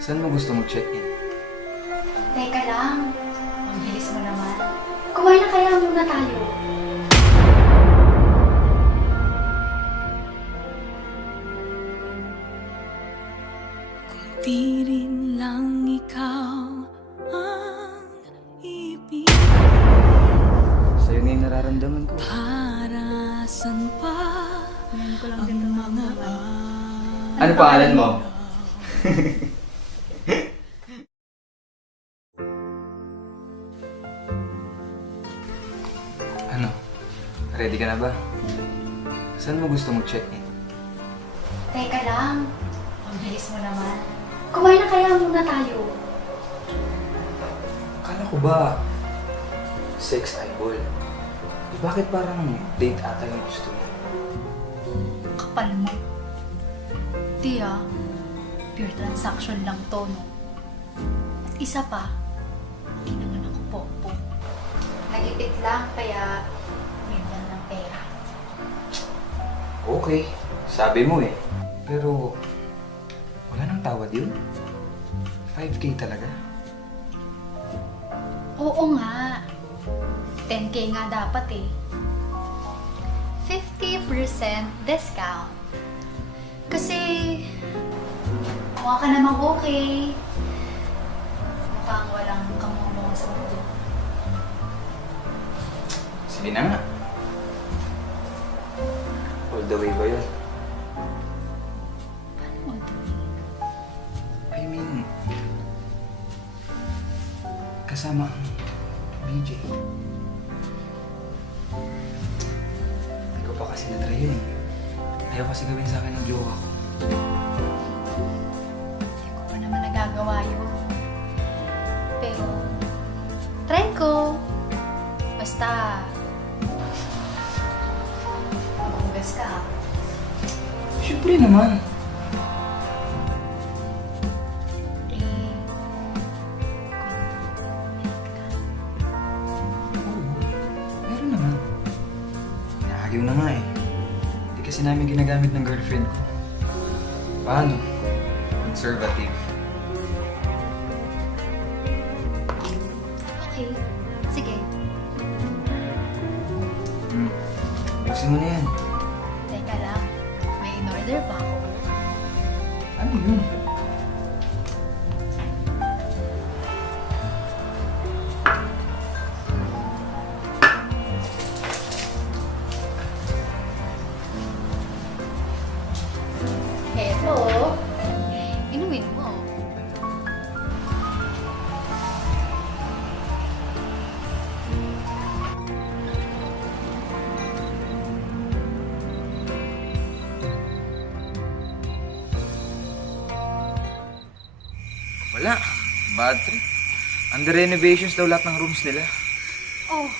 Saan mo gusto mag-check-in? Teka lang. Ang bilis mo naman. Kumain na kaya muna tayo. Di rin lang ikaw ang ibig. Sa'yo na yung nararamdaman ko. Para saan pa Ngayon ko lang ang din mga Ano pangalan mo? Ano? Ready ka na ba? Saan mo gusto mag-check-in? Teka lang. Ang bilis mo naman. Kumain na kaya muna tayo. Akala ko ba sex eyeball? Bakit parang date ata yung gusto mo? Kapal mo. Di pure transaction lang to, no? At isa pa, hindi naman ako popo. Nagipit lang, kaya bigyan ng pera. Okay, sabi mo eh. Pero wala nang tawad yun. 5K talaga. Oo nga. 10K nga dapat eh. 50% discount. Kasi mukha ka namang okay. Mukhang walang kamumong sa mundo. Sige na nga. All the way ba yun? Paano mo ito? I mean, kasama ang BJ. Hindi ko pa kasi na-try yun eh. Ayaw kasi gawin sa akin ng jowa ko. Hindi ko pa naman nagagawa yun. Pero, try ko. Basta, maghugas ka. Siyempre naman. Eh, Oo, meron naman. Nakagaw na nga eh. Hindi kasi namin ginagamit ng girlfriend ko. Paano? Conservative. okay. Sige. Ayusin mo na yan. Teka lang. May in-order pa ako. Ano yun? Hello. Inumin mo. Wala. Bad trip. Under renovations daw lahat ng rooms nila. Oh,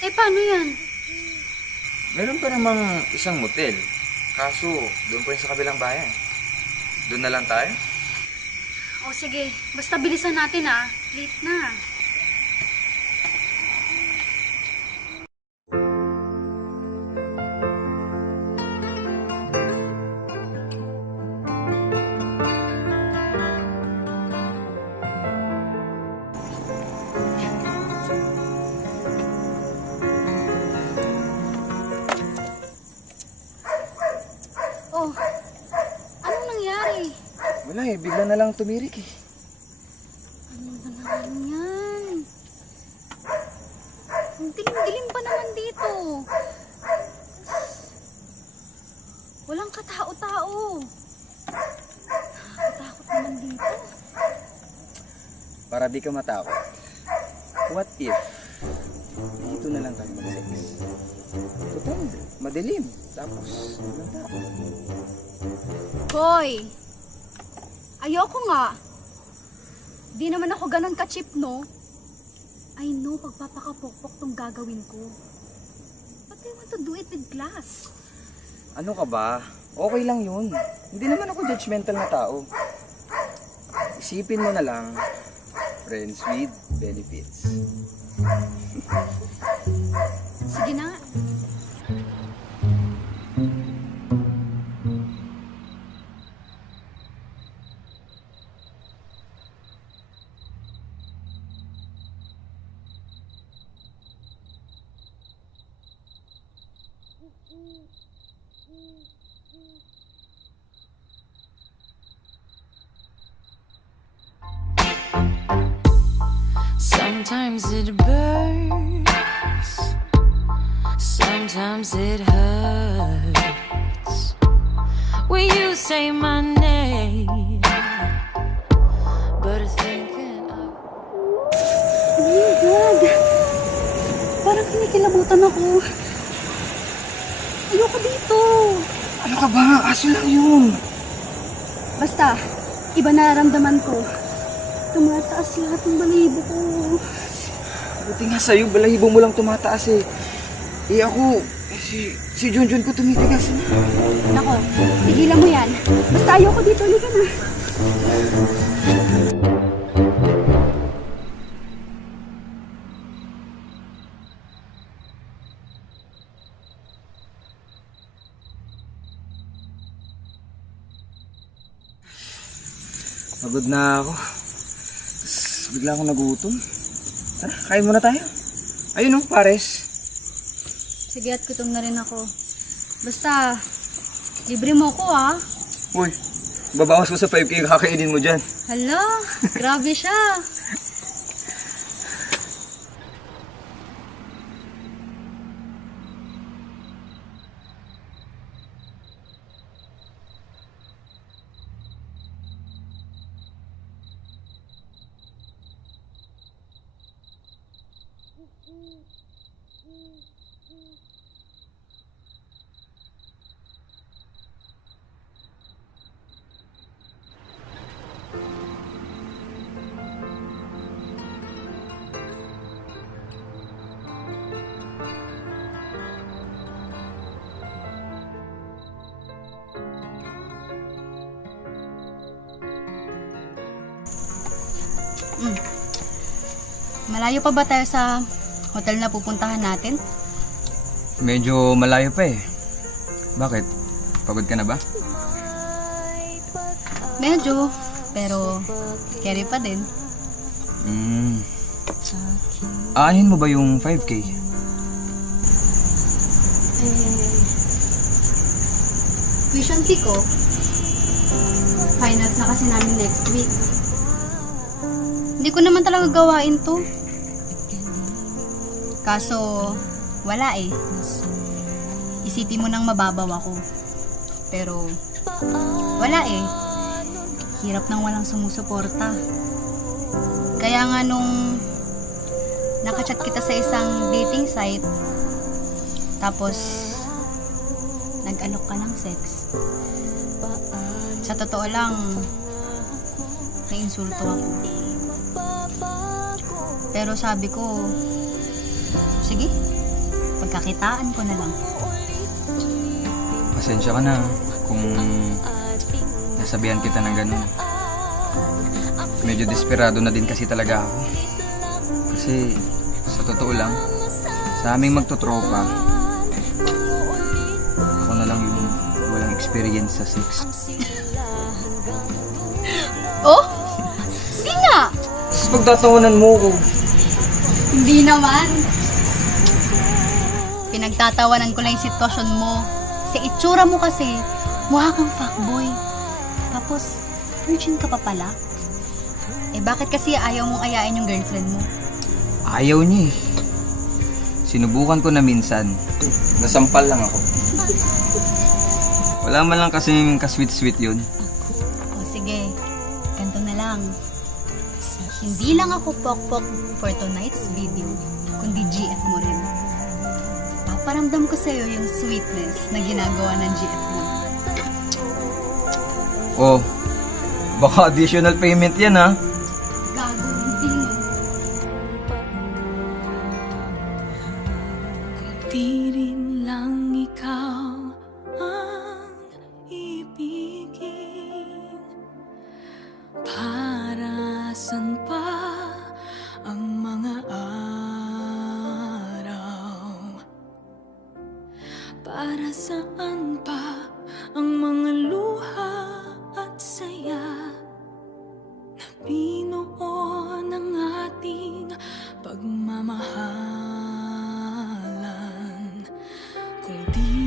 paano yan? Meron pa namang isang motel. Kaso, doon pa yun sa kabilang bayan. Doon na lang tayo? Oh, sige. Basta bilisan natin Late na. Oh, anong nangyari? Wala eh, bigla na lang tumirik eh. Ano ba naman yan? Ang dilim-dilim pa naman dito. Walang katao-tao. Nakakatakot naman dito. Para di ka matakot. What if dito na lang tayo mag-sex? Total, madilim. Tapos, walang tao. Hoy! Ayoko nga. Di naman ako ganun ka-cheap, no? I know, pagpapakapokpok tong gagawin ko. But I want to do it with glass. Ano ka ba? Okay lang yun. Hindi naman ako judgmental na tao. Isipin mo na lang, friends with benefits. Sige na. Sometimes it burns, sometimes it hurts when you say my name. But thinking of Oh my God! Parang kinikilabutan ako. Ayoko dito. Ano ka ba? Aso lang yun. Basta, iba nararamdaman ko. Tumataas lahat ng balahibo ko. Buti nga sa'yo, balahibo mo lang tumataas eh. Eh ako, si Junjun ko tumitigas na. Nako, tigilan mo yan. Basta ayoko dito, halika na. Pagod na ako. Tapos bigla akong nagutom. Tara, kain muna tayo. Ayun oh, pares. Sige, at gutom na rin ako. Basta, libre mo ko ah. Uy, babawas ko sa 5K yung kakainin mo dyan. Hala, grabe siya. Malayo pa ba tayo sa hotel na pupuntahan natin? Medyo malayo pa eh. Bakit? Pagod ka na ba? Medyo, pero carry pa din. Aanin mo ba yung 5K? Tuition fee ko, finals na kasi namin next week. Hindi ko naman talaga gawain to. Kaso, wala eh. Isipin mo nang mababaw ako. Pero, wala eh. Hirap nang walang sumusuporta. Kaya nga nung nakachat kita sa isang dating site, tapos nag-alok ka ng sex. Sa totoo lang, naiinsulto ako. Pero sabi ko, sige, pagkakitaan ko na lang. Pasensya ka na kung nasabihan kita ng ganun. Medyo desperado na din kasi talaga ako. Kasi sa totoo lang, sa aming magtotropa, ako na lang yung walang experience sa sex. Oh? Hindi nga! Tapos pagtatawanan mo ko. Hindi naman. Pinagtatawanan ko lang yung sitwasyon mo. Sa itsura mo kasi, mukha kang fuckboy. Tapos, virgin ka pa pala. Eh bakit kasi ayaw mong ayain yung girlfriend mo? Ayaw niya eh. Sinubukan ko na minsan. Nasampal lang ako. Wala man lang kasing ka-sweet-sweet yun. O sige, ganito na lang. Hindi lang ako pok-pok for tonight's video, kundi GF mo rin. Paparamdam ko sa'yo yung sweetness na ginagawa ng GF mo. Oh, baka additional payment yan ha. Gago, hindi mo. di rin lang ikaw ang ibigin. Para saan pa ang mga araw? Para saan pa ang mga luha at saya na binuo ng ating pagmamahalan? Kung di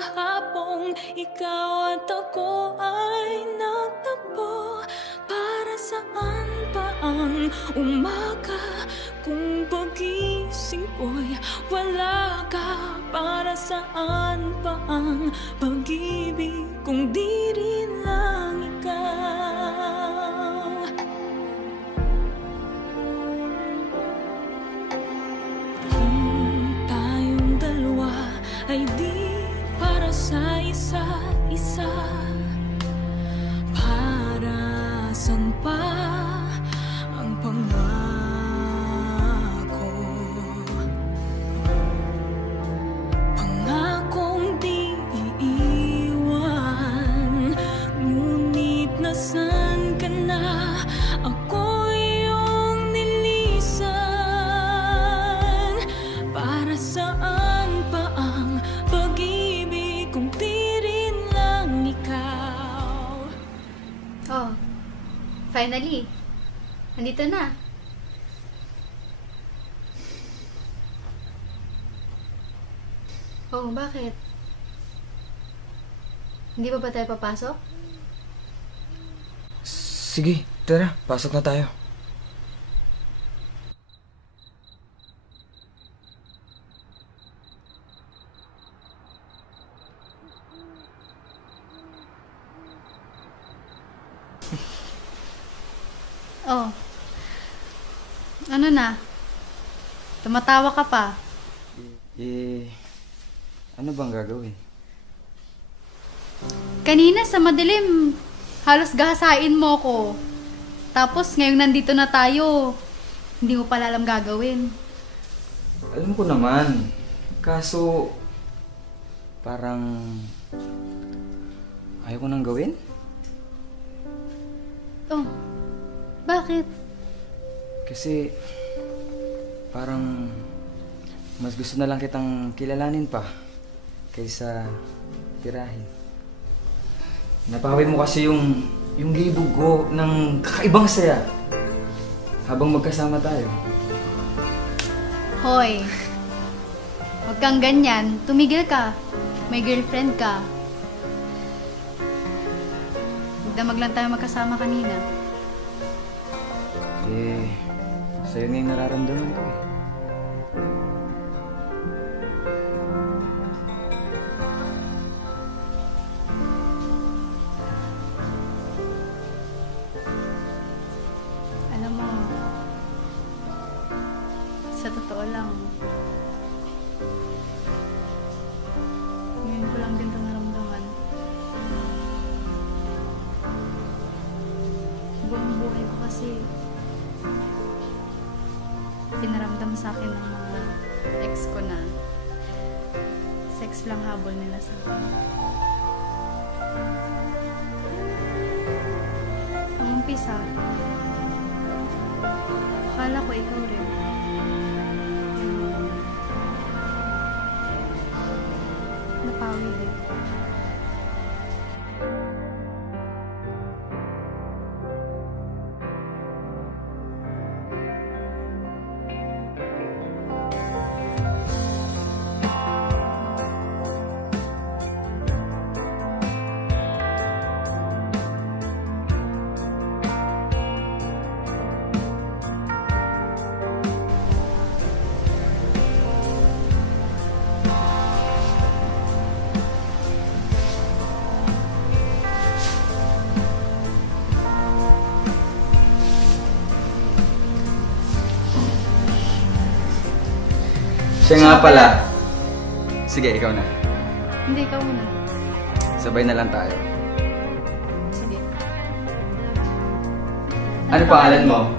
kahapong ikaw at ako ay nagtagpo. Para saan pa ang umaga kung pagising ko'y wala ka? Para saan pa ang pag-ibig kung di rin lang ikaw? Kung tayong dalawa ay di para sa isa't isa, para saan pa ang pangako? Pangakong di iiwan, ngunit nasan ka na? Ako iyong nilisan. Para saan pa ang pag-ibig kung di rin lang ikaw? Oh, finally. Nandito na. Oh, bakit? Hindi pa ba tayo papasok? Sige, tara, pasok na tayo. Oh. Ano na? Tumatawa ka pa. Ano bang gagawin? Kanina sa madilim, halos gahasain mo ko. Tapos ngayong nandito na tayo, hindi mo pala alam gagawin. Alam ko naman. Kaso, parang ayaw ko nang gawin. Oh, bakit? Kasi parang mas gusto na lang kitang kilalanin pa kaysa tirahin. Napawid mo kasi yung libog ko ng kakaibang saya habang magkasama tayo. Hoy, huwag kang ganyan. Tumigil ka. May girlfriend ka. Magdamag lang tayo magkasama kanina. Sa'yo nga yung nararamdaman ko eh. Alam mo, sa totoo lang, ngayon ko lang din ito naramdaman. Buong buhay ko kasi pinaramdam sa akin ng mga ex ko na sex lang habol nila sa akin. Ang umpisa, akala ko ikaw rin. Napawi din. Siya nga pala. Sige, ikaw na. Hindi, ikaw muna. Sabay na lang tayo. Sige. Ano pangalan mo?